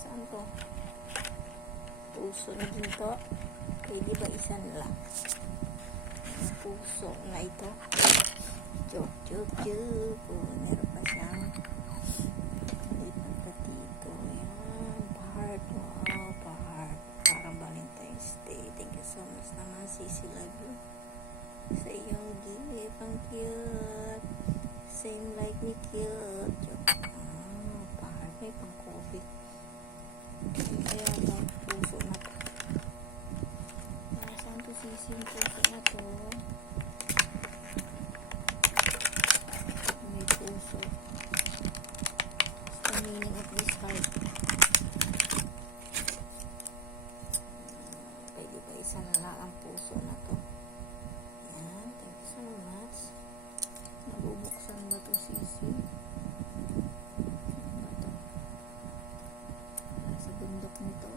Saan to? Puso na din to. Pwede ba isa na lang? Puso na ito. Chok, chok, chok. Meron pa siyang litang katito. Ayan. Part. Wow, part. Parang Valentine's Day. Thank you so much naman, Sisi. Love you. Sa iyong gift. Ang cute. Same like me, cute. Chok. Part. May pang coffee. Kaya ang puso na to. Saan to Sisi yung puso na to? May puso. What's the meaning of this heart? Pwede ba isa na lang ang puso na to? Yan. Thank you so much. Nabubuksan ba to Sisi? Bundok nito.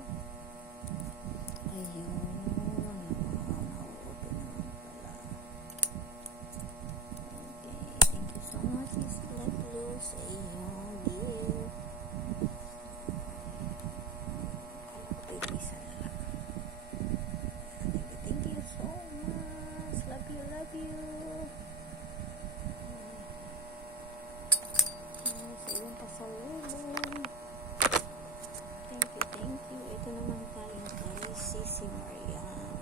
Ayun. Na-open naman pala. Okay. Thank you so much. Sisi. Love you sa iyong gift. Kala ko pwede isa na lang. Thank you so much. Love you, love you. Sa iyong pasalubong. Thank you. Ito naman galing kay Sisi Mariam.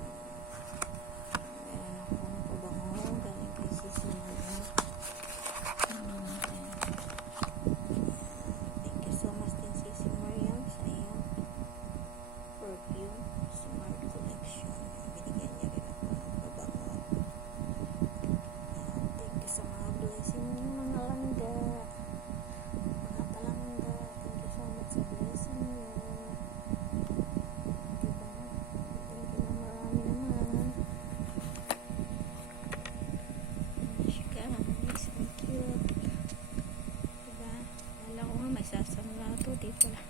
Meron akong pabango galing kay Sisi Mariam. Thank you so much din Sisi Mariam sa iyong perfume Smart Collection. Binigyan niya rin ako ng pabango. Thank you sa mga blessing mga langga. Mga palangga. Thank you so much sa blessing niyo. Sasama to dito lang.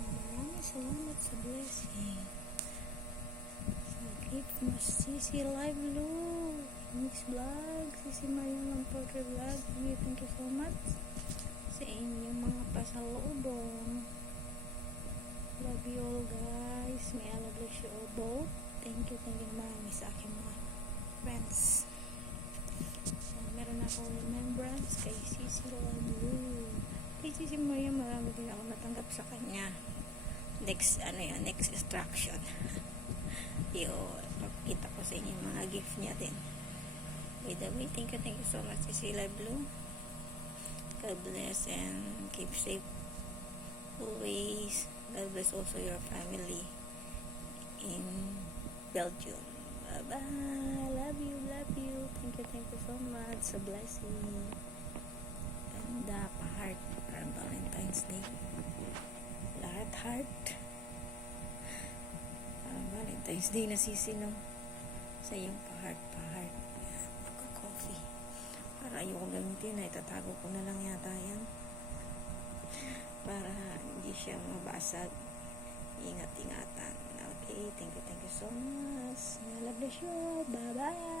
Maraming salamat sa blessing. Sa gift mo Sisi Live Blue Mix Vlog, Sisi Mariam ng Porter Vlog. Thank you so much sa inyong mga pasalubong. Love you all guys. May Allah bless you all both. Thank you marami sa aking mga friends. Meron ako remembrance kay Sisi Live Blue. Kay Sisi Mariam, marami din ako natanggap sa kanya. Next instruction. Yun, pakita ko sa inyo yung mga gift niya din. By the way, thank you so much Sisi Live Blue. God bless and keep safe always. God bless also your family in Belgium. Bye-bye. Love you. Thank you so much sa blessing. Ganda pa heart. Parang Valentine's Day. Lahat heart. Parang Valentine's Day na Sisi, no? Sa iyong pa heart. Magka-coffee. Para ayoko gamitin. Itatago ko na lang yata yan. Para hindi siya mabasag. Ingat-ingatan. Okay, thank you so much. I love the show. Bye-bye.